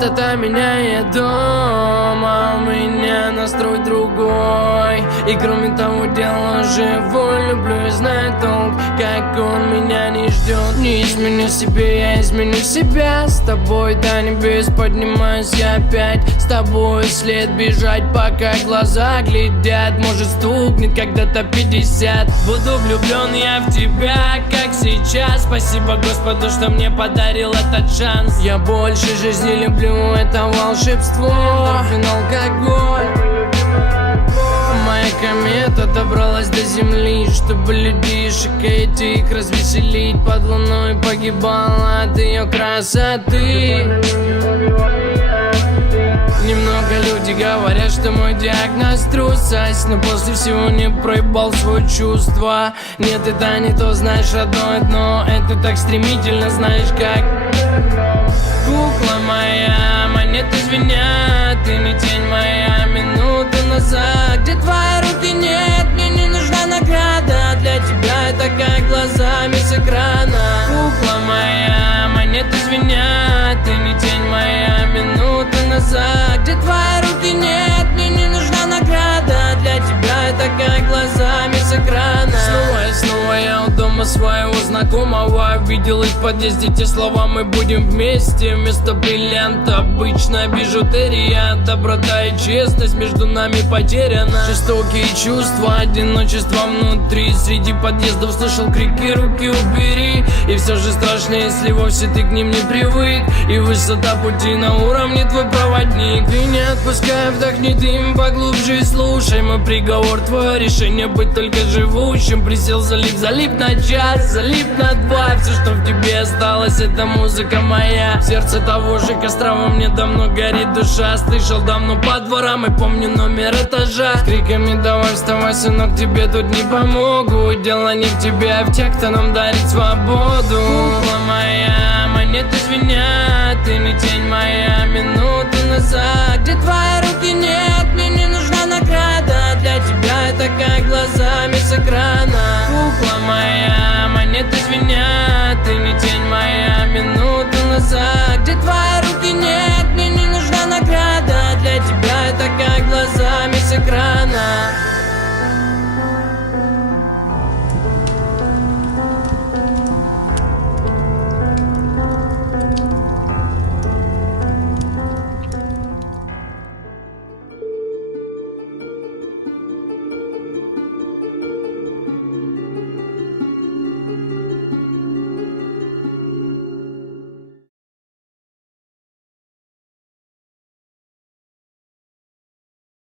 Частота меняет дом, а у меня настрой другой. И кроме того, дело живой. Люблю и знаю толк, как он меня не ждет. Не изменю себе, я изменю себя. С тобой до небес поднимаюсь я опять. С тобой след бежать, пока глаза глядят. Может стукнет когда-то 50. Буду влюблен я в тебя, как сейчас. Спасибо Господу, что мне подарил этот шанс. Я больше жизни люблю, это волшебство. Эндорфин, алкоголь. Моя комета добралась до земли, чтобы людишек этих развеселить. Под луной погибала от ее красоты. Немного люди говорят, что мой диагноз трусость, но после всего не проебал свое чувство. Нет, это не то, знаешь, родное дно. Это так стремительно, знаешь как. Кукла моя, монеты звенят. Ты не тень моя, минута назад. Где твои руки, нет, мне не нужна награда. Для тебя это как глазами с экрана. Кукла моя, монеты звенят. Ты не тень моя, минута назад. Где твои руки, нет, мне не нужна награда. Для тебя это как глазами с экрана. Снова и снова я у дома своего знакомого. Видел их в подъезде те слова: мы будем вместе. Вместо бриллианта обычная бижутерия. Доброта и честность между нами потеряна. Жестокие чувства, одиночество внутри. Среди подъездов слышал крики: руки убери. И все же страшно, если вовсе ты к ним не привык. И высота пути на уровне твой проводник. Ты не отпускай, вдохни дым поглубже и слушай мой приговор. Твое решение быть только живущим. Присел, залип на час, залип на два. Все, что в тебе осталось, это музыка моя. В сердце того же костра во мне давно горит душа. Слышал давно по дворам и помню номер этажа. С криками: давай вставай, сынок, тебе тут не помогу. Дело не в тебе, а в тех, кто нам дарит свободу. Кукла моя, монеты звенят. Ты не тень моя, минута